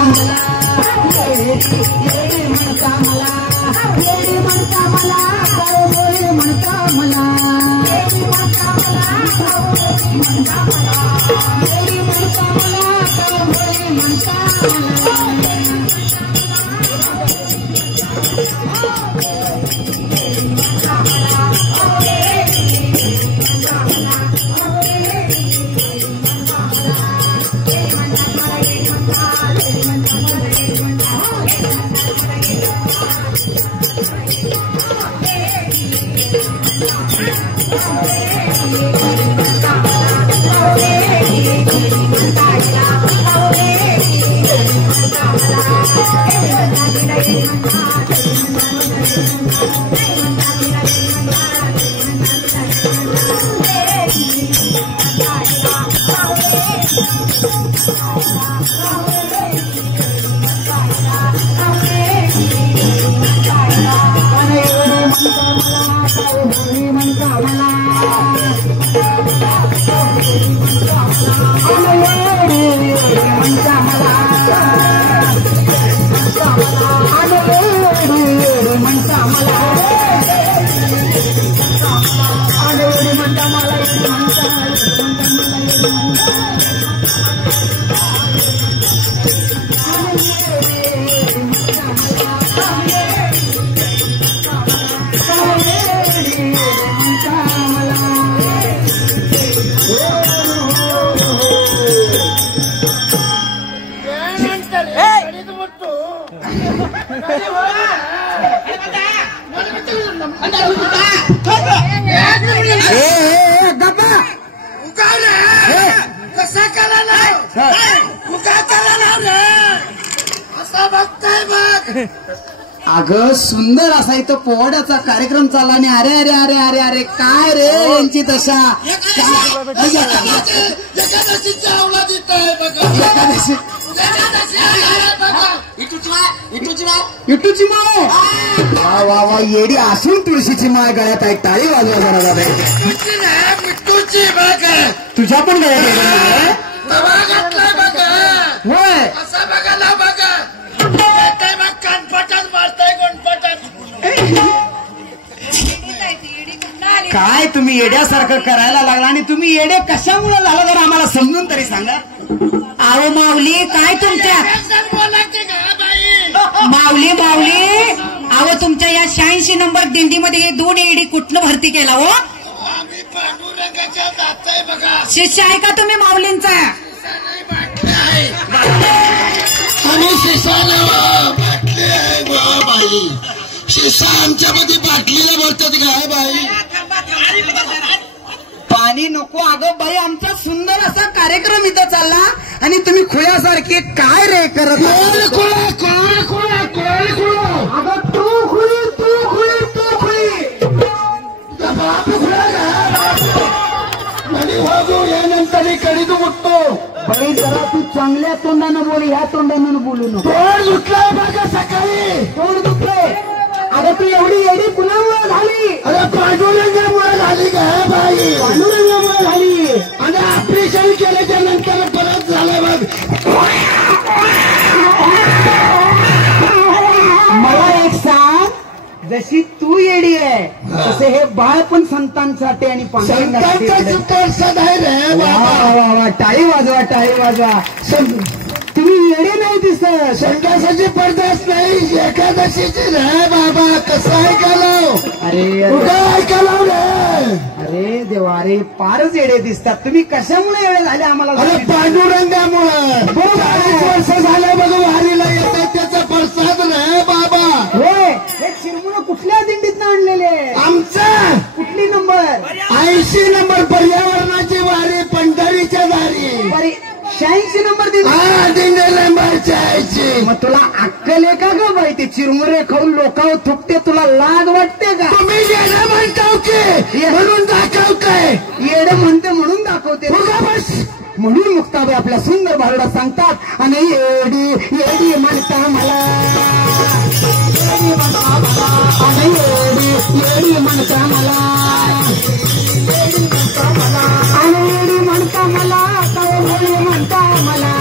मला येडी म्हणता मला येडी म्हणता मला काळोखी म्हणता मला येडी म्हणता मला काळोखी म्हणता मला येडी म्हणता मला काळोखी म्हणता अगं सुंदर असा इथं पोवाड्याचा कार्यक्रम चालला आणि अरे अरे अरे अरे अरे काय रे यांची दशा इटूची माळ वा वा वा येडी असून तुळशीची माळ गळ्यात आहे टाळी वाजवा जरा दादा तुझ्या पण गळ्यात होय काय तुम्ही येड्यासारखं करायला लागला आणि तुम्ही येडे कशामुळे झाला जर आम्हाला समजून तरी सांगा. अहो माऊली काय तुमच्या माऊली माऊली अहो तुमच्या या 86 नंबर दिंडीमध्ये हे 2 येडी कुठनं भरती केला हो. शिष्य आहे का तुम्ही माऊलींचा. शिष्य आमच्यामध्ये बाटलीला भरतात काय बाई. पाणी नको अगं बाई आमचा सुंदर असा कार्यक्रम इथं चालला आणि तुम्ही खुळ्यासारखे काय रे करत अगं तू खुळी तू खुळी तू खुळी यानंतर कडी तू उठतो बाई जरा तू चांगल्या तोंडानं बोल ह्या तोंडानं बोलू नको. तोंड दुखलाय बघा सकाळी तोंड दुखलंय. अगं तू एवढी येडी कुणामुळे झाली. अरे पांडुरंगामुळे झाली काय बाई. पांडुरंगामुळे झाली आणि ऑपरेशन केल्याच्या नंतर परत झालं बघ. मला एक सांग जशी तू येडी आहे तसे हे बाळ पण संतांसाठी आणि संतांचा प्रसाद आहे रे. वा वा वा टाळी वाजवा टाळी वाजवा. तुम्ही येडे नाही दिसत. संन्यासाची पडदाच नाही एकादशीची रे बाबा. कसं ऐकायला अरे ऐकायला रे. अरे देवा अरे फारच येडे दिसतात. तुम्ही कशामुळे येडे झाले आम्हाला. अरे पांडुरंगामुळे 40 वर्ष झाले बघ वारीला येतात त्याचा प्रसाद रे बाबा. होय हे चिरमुलं कुठल्या दिंडीतनं आणलेले. आमचा कुठली नंबर 80 नंबर पर्यावरणाची वारी पंढरीच्या दारी 86 नंबर दिंडी आईची. मग तुला अक्कल आहे का ग बाई. ते चिरमुरे खाऊन लोकांवर थुकते तुला लाज वाटते का. तुम्ही येणं म्हणताव की म्हणून दाखवताय. येडं म्हणते म्हणून दाखवते म्हणून मुक्ताबाई आपल्या सुंदर भारुडा सांगतात आणि येडी येडी म्हणता मला येडी म्हणता मला आणि येडी म्हणता मला आणि येडी म्हणता मला काय म्हणता मला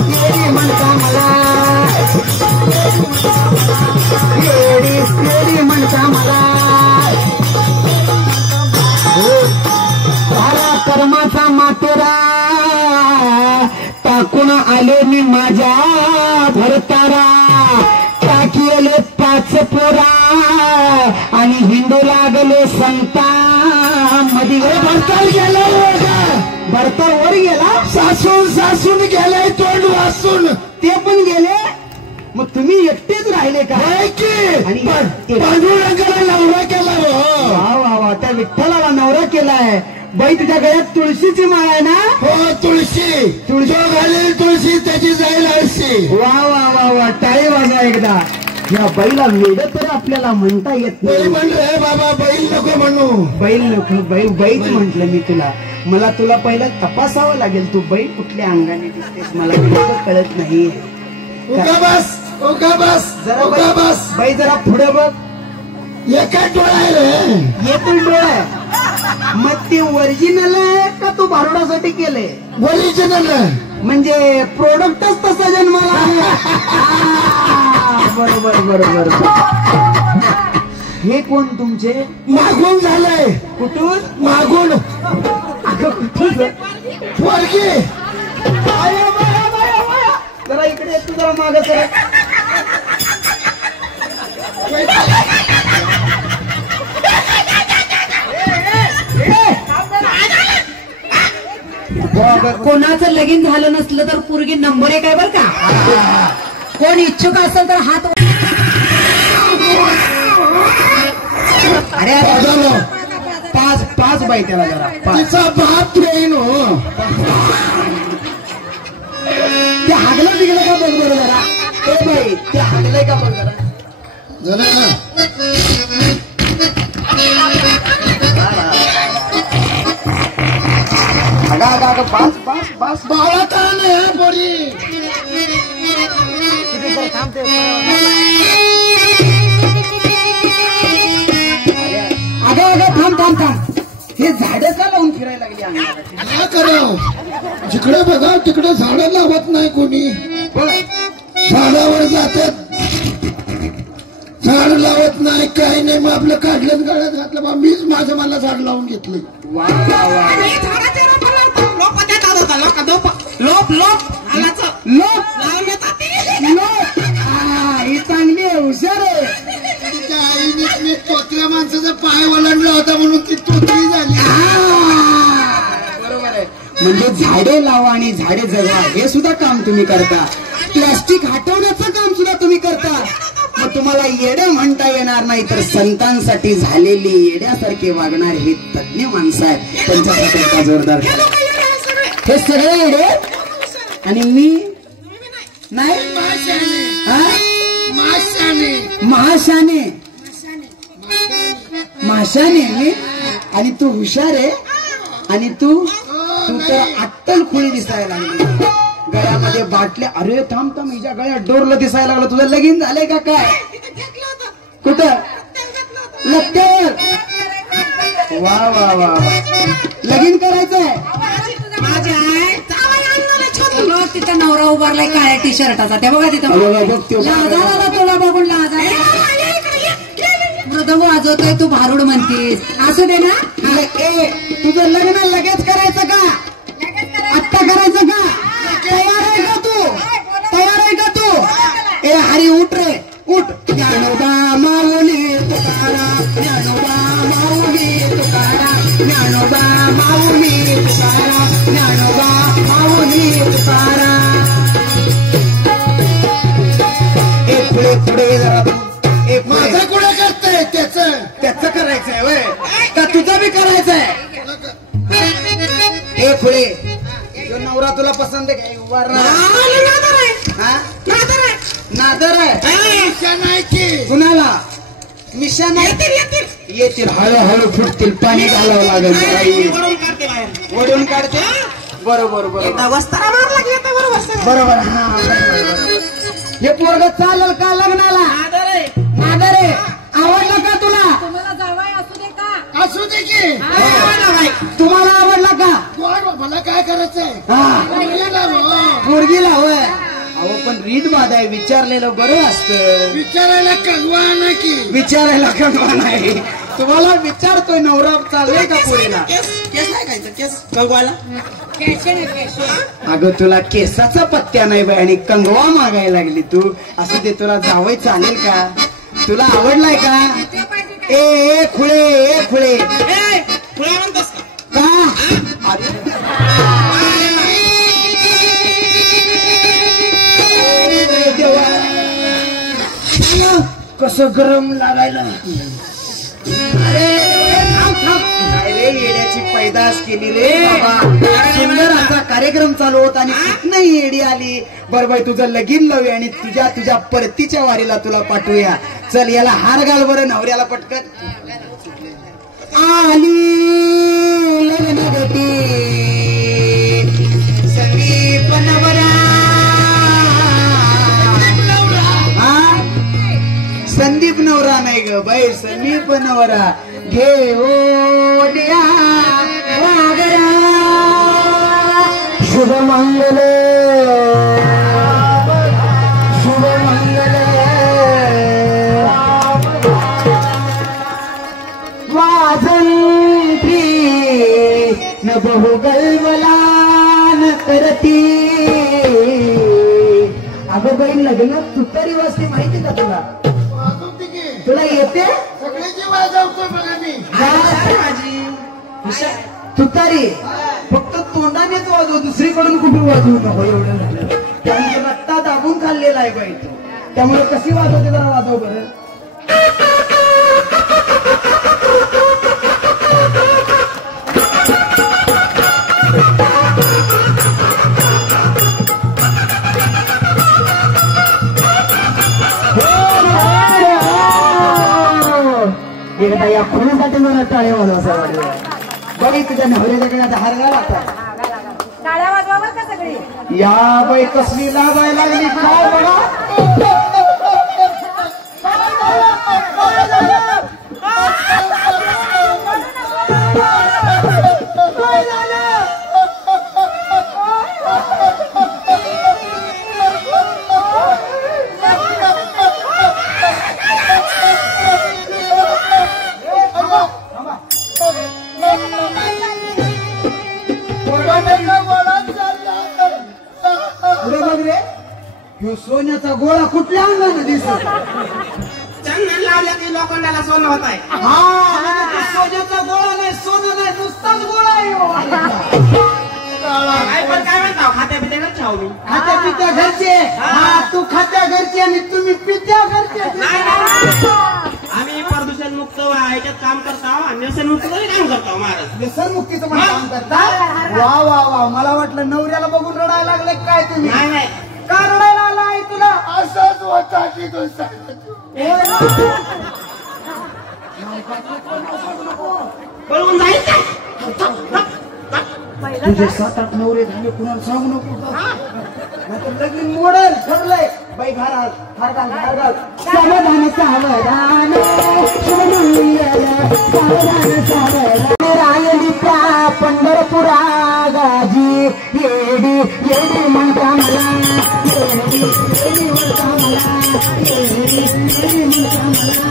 येडी म्हणता मला येडी येडी म्हणता मला सारा कर्माचा मातेरा टाकून आले मी माझ्या भरतारा टाकीले 5 पोरा आणि हिंदू लागले संता मध्ये भरतार गेला भरतार वर गेला सासून गेलाय तोंड वासून ते पण गेले मग तुम्ही एकटेच राहिले का आणि पांडुरंगाला नवरा केला वा वा वा त्या विठ्ठलाला नवरा केलाय बाई तुझ्या गळ्यात तुळशीची माळ आहे ना हो तुळशी घालेल तुळशी त्याची जाईल आळशी वा वा वा वा टाळी वाजवा एकदा या बैला वेड तर आपल्याला म्हणता येत नाही म्हणलं बाबा बैल नको म्हणू बैल नको बैच म्हंटल मी तुला मला तुला पहिला तपासावं लागेल तू बैल कुठल्या अंगाने दिसतेस मला कळत नाही जरा बस बाई जरा पुढे बघ एका डोळा आहे रे एकच डोळा आहे मग ते ओरिजिनल आहे का तू भारुडासाठी केले ओरिजिनल म्हणजे प्रोडक्टच तसा जन्माला बरोबर बरोबर हे कोण तुमचे मागून झालंय कुठून मागून पोरगी जरा इकडे तू जरा माग कोणाचं लगीन झालं नसलं तर पोरगी नंबर 1 आहे बर का कोण इच्छुक असेल तर हात अरे पाच बाई त्याला जरा तिचा बाप येईन हो ते हागलं बिगलं का बघ बरं जरा ए बाई ते हागलंय का बघ जरा पाच बाळा का नाही पोरी अगं थांब हे झाडं का लावून फिरायला लागली काय करावं जिकडे बघा तिकडे झाडं लावत नाही कोणी झाडावर जातात झाड लावत नाही काही नाही मग आपलं काढलं गळ्यात घातलं बा मीच माझं मला झाड लावून घेतलं ही चांगली आहे हुशार आहे आईने तोतल्या माणसाचा पाय वलंडला होता म्हणून ती तोतली झाली बरोबर आहे म्हणजे झाडे लावा आणि झाडे जगवा हे सुद्धा काम तुम्ही करता प्लास्टिक हटवण्याचं काम सुद्धा तुम्ही करता मग तुम्हाला येडं म्हणता येणार नाही तर संतांसाठी झालेली येड्यासारखे वागणारे हे तज्ञ माणसं आहेत त्यांच्यासाठी जोरदार हे सगळे येडे आणि मी नाही महाशाने मी आणि तू हुशार आहे आणि तू तर अट्टल खोळी दिसायला लागली गळ्यामध्ये बाटल्या अरे थांब हिच्या गळ्यात डोरलं दिसायला लागलं तुझं लगीन झालंय का काय कुठं लत्त्यावर वा वा वा लगीन करायचंय तिथं नवरा उभारलाय काळ्या टी शर्टाचा त्या बघा तिथं लाजा तुला बघून लाजा मृदंग वाजवतोय तू भारूड म्हणतीस असं दे ना तुझं लग्न लगेच करायचं का आत्ता करायचं का तयार आहे का तू ए हरी उठ रे उठ ज्ञानोबा माऊली तुकाराम ज्ञानोबा माऊली तुकाराम ज्ञानोबा माऊली तुकाराम ज्ञानोबा माऊली तुकाराम एक पुढे जरा एक माझं कुठे करतंय त्याच करायचंय वय का तुझं बी करायचंय एक पुढे नवरा तुला पसंत आहे काय उभार नादर आहे कुणाला मिशा नाही येतील हळूहळू फुटतील पाणी घालावं लागेल ओढून काढते बरोबर हे पोरग चालेल का लग्नाला नादर आहे आवडलं का तुला असू दे की तुम्हाला आवडला का मला काय करायचंय पोरगीला होय. अहो पण रीत बाद आहे, विचारलेलं बरं असतं. विचारायला कगवा ना की विचारायला कंगवा नाही. तुम्हाला विचारतोय नवरा चाललंय का पोरीला? केस नाही खायचं केस कगवाला. अगं तुला केसाचा पत्त्या नाही बाई आणि कंगवा मागायला लागली तू. असं ते तुला जावई चालेल का? तुला आवडलाय का? ए खुळे ए खुळे तुला म्हणतोस का? का देवा, कसं गरम लागायला. अरे काय रे येड्याची पैदास केली रे बाबा. सुंदर असा कार्यक्रम चालू होता आणि नाही येडी आली. बरं बाई तुझं लगीन लावूया आणि तुझ्या परतीच्या वारीला तुला पाठवूया. चल याला हार घाल बरं नवऱ्याला पटकन. आली लग्न बेटी संदीप नवरा. संदीप नवरा नाही ग बाई, संदीप नवरा. घेऊया वागरा शुभमंगल शुभमंगल वाजंत्री न बहुगलवलान करती. अगं बाई लग्न तुतारी वाजते माहिती का तुला? तुला येते? सगळ्याची वाजवतोय बघा मी. तुतारी फक्त तोंडानेच वाजव, दुसरीकडून कुठे वाजवू नको. एवढं झालं त्यामुळे रट्टा दाबून खाल्लेला आहे बाई तू. त्यामुळे कशी वाजवते जरा वाजव बरं. एकदा या खुणीसाठी मला टाळ्या वाजवा वाटलं. बघी तुझ्या नवऱ्याच्याकडे आता हार घाल आता. टाळ्या वाजवा का सगळी? या बाई कसली लागायला लागली काय बघा. सोन्याचा गोळा कुठल्या अंगाने दिसत? चंदन लावल्या की लोखंडाला सोनं होत आहे. हा सोन्याचा गोळा नाही, सोनं नाही, नुसताच गोळा आहे. काय म्हणता खात्या पित्या घरचे आहो मी. खात्या पित्या घरचे. हा तू खात्या घरचे आणि तुम्ही पित्या घरचे. आम्ही प्रदूषण मुक्त ह्याच्यात काम करतो आणि व्यसन मुक्त काम करतो महाराज. व्यसन मुक्तीचं पण काम करता. वा वा वा. मला वाटलं नवऱ्याला बघून रडायला लागले काय तुम्ही? नाही नाही का रडायला आला आहे तुला? असंच होता की पळून जाईल का? तुझे 7-8 नवरे झाले कुणाला सांगू नको. नाहीतर लग्न मोडल ठरलंय. बाई घाल हार घाल हार घाल. सावधान सावधान सावधान सावधान रायली त्या पंढरपुरा गाजी. येडी येडी म्हणता मला, येडी येडी म्हणता मला, येडी येडी म्हणता मला.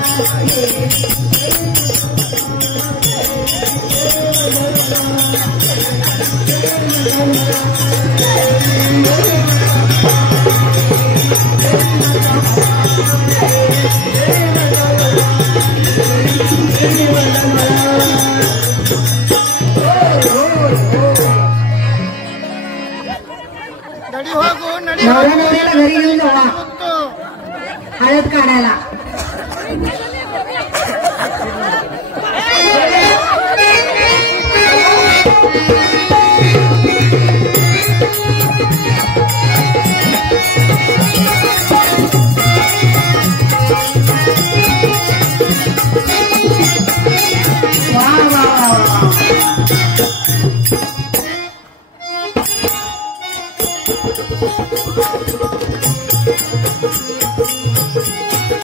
नवऱ्याला घरी घेऊन जावा हळद काढायला.